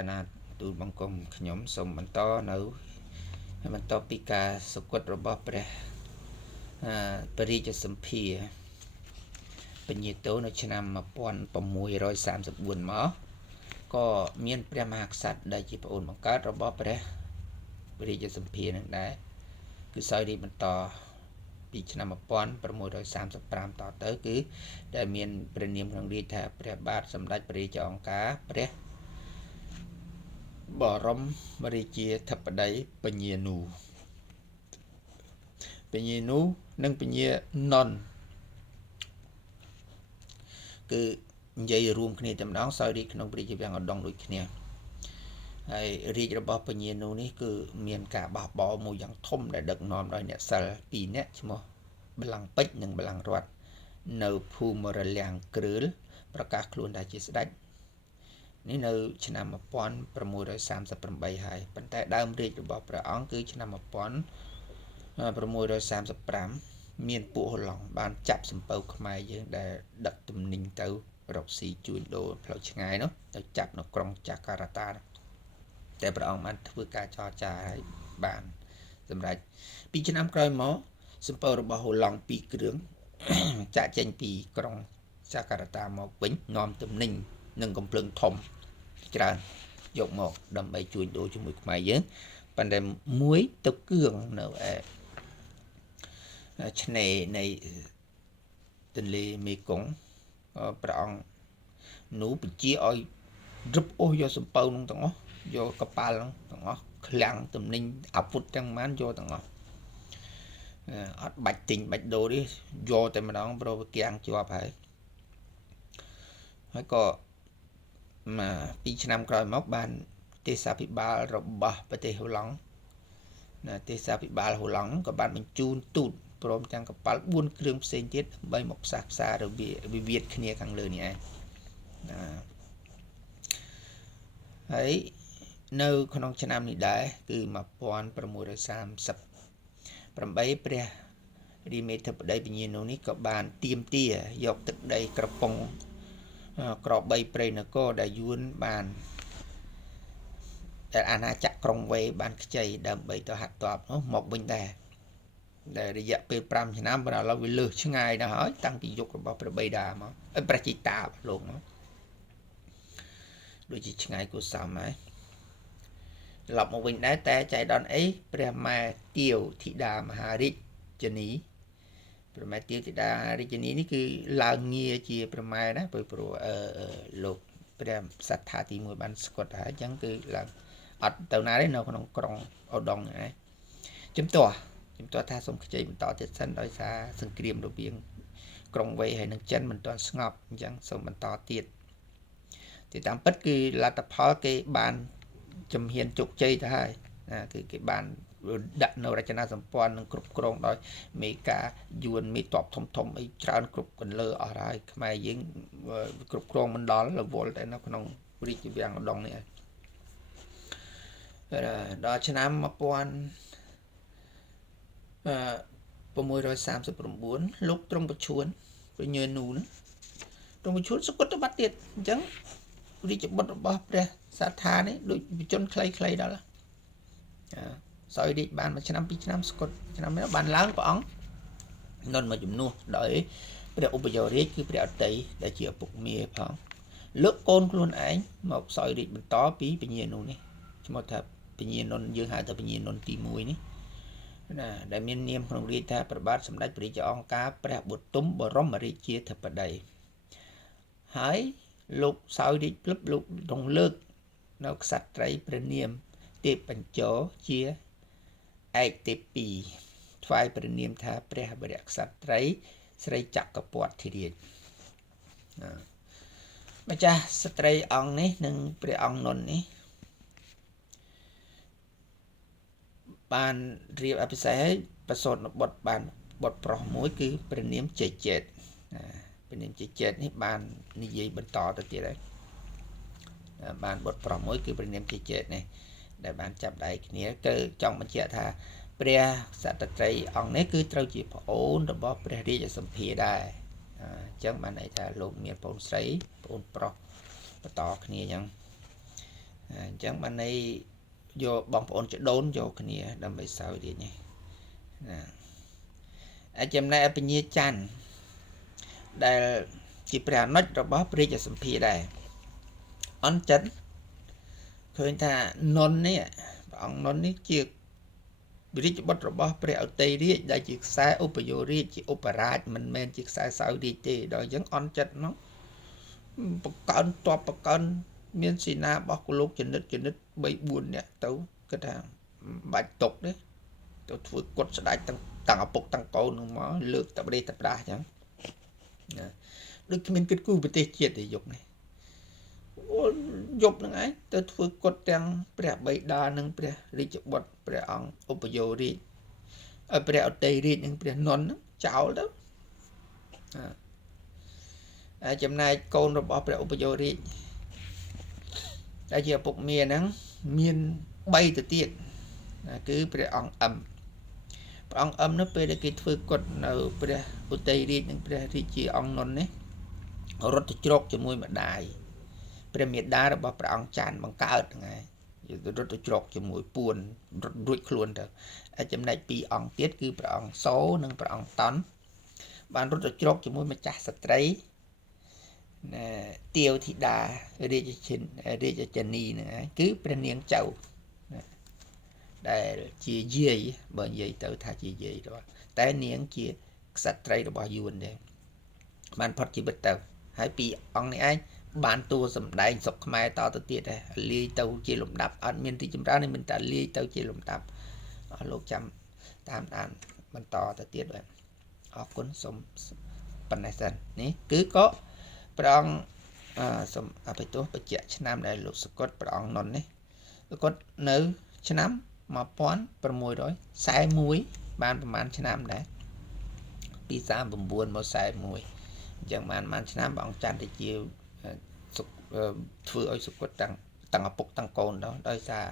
តាណាទូលបង្គំខ្ញុំសូមបន្តនៅបន្តពីការសង្កត់របស់ព្រះបរិយាសម្ភារពញាតោនៅឆ្នាំ1634មកក៏មានព្រះមហាក្សត្រដែលជាប្អូនបង្កើតរបស់ព្រះបរិយាសម្ភារនឹងដែរគឺសោយរីបន្តពីឆ្នាំ1635តទៅគឺដែលមានព្រះនាមក្នុងរាជថាព្រះបាទសម្ដេចព្រះរាជាអង្គការព្រះបរមរាជាធិបតីពញានុនិងពញាណនគឺនិយាយរួមគ្នាតែម្ដងសោយរាជក្នុងព្រះរាជវាំងឧដុង្គដូចគ្នាហើយរាជរបស់ពញានុនេះគឺមានការបះបោរមួយយ៉ាងធំដែលដឹកនាំដោយអ្នកសិល2នាក់ឈ្មោះបល្ល័ង្កពេជ្រនិងបល្ល័ង្ករតនៅភូមិរលាំងគ្រឿលប្រកាសខ្លួនថាជាស្ដេចនេះនៅឆ្នាំ1638ហើយប៉ុន្តែដើមរាជរបស់ព្រះអង្គគឺឆ្នាំ1635មានពួកហូឡង់បានចាប់សំពៅខ្មែរយើងដែលដឹកទំនិញទៅរកស៊ីជួញដូរផ្លូវឆ្ងាយនោះទៅចាប់នៅក្រុងចាការ៉ាតាតែព្រះអង្គបានធ្វើការចរចាឲ្យបានសម្រាប់ពីឆ្នាំក្រោយមកសំពៅរបស់ហូឡង់2គ្រឿងចាក់ចេញពីក្រុងចាការ៉ាតាមកវិញនាំទំនិញនិងកំភ្លើងធំច្រើនយកមកដើម្បីជួញដូរជាមួយខ្មែរយើងប៉ុន្តែមួយទៅគឿងនៅឆ្នេរនៃទន្លេមេគង្គព្រះអង្គនោះបញ្ជាឲ្យរឹបអូសយកសំពៅនោះទាំងអស់យកកប៉ាល់នោះទាំងអស់ឃ្លាំងទំនិញអាវុធទាំងបានយកទាំងអស់អត់បាច់ទិញបាច់ដូរទេយកតែម្ដងព្រោះវាគាំងជាប់ហើយក៏ពីឆ្នាំក្រោយមកបានទេសាភិបាលរបស់ប្រទេសហូឡង់ទេសាភិបាលហូឡង់ក៏បានបញ្ជូនទូតព្រមទាំងកប៉ាល់4គ្រឿងផ្សេងទៀតដើម្បីមកផ្សះផ្សារវិវាទគ្នាខាងលើនេះឯងហើយនៅក្នុងឆ្នាំនេះដែរគឺ1638ព្រះរាមាធិបតីពញានុនេះក៏បានទាមទារយកទឹកដីក្រប៉ុងក្របីព្រៃនគរដែលយួនបានដែលអាណាចក្រក្រុងវេបានខ្ចីដើម្បីទៅហាត់តបនោះមកវិញដែរដែលរយៈពេល5ឆ្នាំប៉ុន្តែឥឡូវវាលើសឆ្ងាយណាស់ហើយតាំងពីយុគរបស់ព្រះបិតាមកព្រះជីតាលោកមកដូចជាឆ្ងាយគួរសមហើយត្រឡប់មកវិញដែរតែចៃដន្យអីព្រះម៉ែទាវធីតាមហារាជនីព្រះម៉ែទាវធីតាមហារាជនីនេះគឺឡើងងារជាព្រះម៉ែណាព្រោះលោកព្រះសត្ថាទី1បានស្គាល់ហើយអញ្ចឹងគឺឡើងអត់ទៅណាទេនៅក្នុងក្រុងឧដុង្គហ្នឹងឯងជំទាស់ថាសូមខ្ចីបន្តទៀតសិនដោយសារសង្គ្រាមរវាងក្រុងវេហើយនិងចិនមិនទាន់ស្ងប់អញ្ចឹងសូមបន្តទៀតតាមពិតគឺលទ្ធផលគេបានជំហានជោគជ័យទៅហើយគឺគេបានដាក់នៅរចនាសម្ព័ន្ធនិងគ្រប់គ្រងដោយមេការយួនមេតបធំអីច្រើនគ្រប់កន្លើអស់ហើយខ្មែរយើងគ្រប់គ្រងមិនដល់រវល់តែនៅក្នុងរាជវាំងឧដុង្គនេះដល់ឆ្នាំ1639លោកទ្រង់ប្រឈួនពញានុទ្រង់ប្រឈួនសុគតបាត់ទៀតអញ្ចឹងរាជបុត្ររបស់ព្រះសាថានេះដូចវិជនខ្លីៗដល់សោយរាជបាន1ឆ្នាំ2ឆ្នាំស្គត់ឆ្នាំនេះបានឡើងព្រះអង្គនន់មកជំនួសដោយព្រះឧបយោរាជគឺព្រះអតីដែលជាឪពុកមាផងលើកកូនខ្លួនឯងមកសោយរាជបន្តពីពញានុនេះឈ្មោះថាពញានុយើងហៅថាពញានុទី1នេះណាដែលមាននាមក្នុងរាជថាព្រះបាទសម្ដេចព្រះរាជាអង្គការព្រះបទុមបរមរាជាធិបតីហើយលោកសោយរាជភ្លឹបលោករងលើកនៅក្សត្រីព្រះនាមទេពបញ្ចរជាឯកទេពីថ្វាយព្រះនាមថាព្រះវរក្សត្រីស្រីចក្រពត្តិរាជម្ចាស់ស្ត្រីអង្គនេះនិងព្រះអង្គនុននេះបានរៀបអភិសេកឲ្យប្រសូតនៅបុត្របានបុត្រប្រុសមួយគឺព្រះនាមជ័យចេតព្រះនាមជ័យចេតនេះបាននិយាយបន្តទៅទៀតហើយបានបុត្រប្រុសមួយគឺព្រះនាមជ័យចេតនេះដែលបានចាប់ដៃគ្នាគឺចង់បញ្ជាក់ថាព្រះសត្វត្រីអង្គនេះគឺត្រូវជាប្អូនរបស់ព្រះរាជសម្ភារដែរអញ្ចឹងបានន័យថាលោកមានប្អូនស្រីប្អូនប្រុសបន្តគ្នាអញ្ចឹងហ chẳng bạn này vô bóng ổn cho đốn vô cái này đâm bày sao đi nhé chấm này bên nhé chănដែលជាព្រះអនុជរបស់ព្រះរាជសម្ភារដែរអន់ចិត្តឃើញថានុននេះព្រះអង្គនុននេះជារាជបុត្ររបស់ព្រះឧត្ត័យរាជដែលជាខ្សែឧបយោរាជជាឧបរាជមិនមែនជាខ្សែសោយរាជទេដល់អញ្ចឹងអន់ចិត្តនោះបកកើនតបបកកើនមានសេនារបស់គលោកចនិត3 4នាក់ទៅគាត់ថាបាច់ຕົកទេទៅធ្វើគុតស្ដាច់តាំងឪពុកតាំងកូននឹងមកលើកតប្រេះតប្រាស់អញ្ចឹងដូចគ្មានគិតគូរប្រទេសជាតិទេយកនេះយប់នឹងឯងទៅធ្វើគុតទាំងព្រះបិតានិងព្រះរាជបុត្រព្រះអង្គឧបយោរាជព្រះឧត្ត័យរាជនិងព្រះនន់ចោលទៅចំណែកកូនរបស់ព្រះឧបយោរាជដែលជាឪពុកមាហ្នឹងមាន3ទៅទៀតគឺព្រះអង្គអឹមនោះពេលដែលគេធ្វើគុតនៅព្រះឧត្ត័យរាជនិងព្រះរាជាអង្គនន់នេះរត់ទៅជ្រកជាមួយម្ដាយព្រះមេដារបស់ព្រះអង្គចានបង្កើតហ្នឹងហើយរត់ទៅជ្រកជាមួយពួនរត់រួចខ្លួនទៅចំណែក2អង្គទៀតគឺព្រះអង្គសោនិងព្រះអង្គតន់បានរត់ទៅជ្រកជាមួយម្ចាស់ស្ត្រីទាវធីតារាជជនីហ្នឹងហើយគឺព្រះនាងចៅដែលជាយាយបើនិយាយទៅថាជាយាយដល់តែនាងជាក្សត្រីរបស់យួនដែរបានផុតជីវិតទៅហើយ2អង្គនេះឯងបានតួសម្ដែងស្រុកខ្មែរតទៅទៀតដែរលាយទៅជាលំដាប់អត់មានទីចម្រើននេះមិនតែលាយទៅជាលំដាប់អស់លោកចាំតាមដានបន្តទៅទៀតបាទអរគុណសូមប៉ុណ្ណេះសិននេះគឺក៏ព្រះអង្គសូមអបិទោសបញ្ជាក់ឆ្នាំដែលលោកសកុតព្រះអង្គនុននេះសកុតនៅឆ្នាំ1641បានប្រហែលឆ្នាំដែរពី39មក41អញ្ចឹងបានឆ្នាំព្រះអង្គច័ន្ទទៅជាធ្វើឲ្យសុគតតាំងឪពុកតាំងកូនដល់ដោយសារ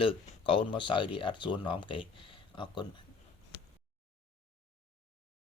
លើកកូនមកសោយរាជអត់សួរនាំគេអរគុណ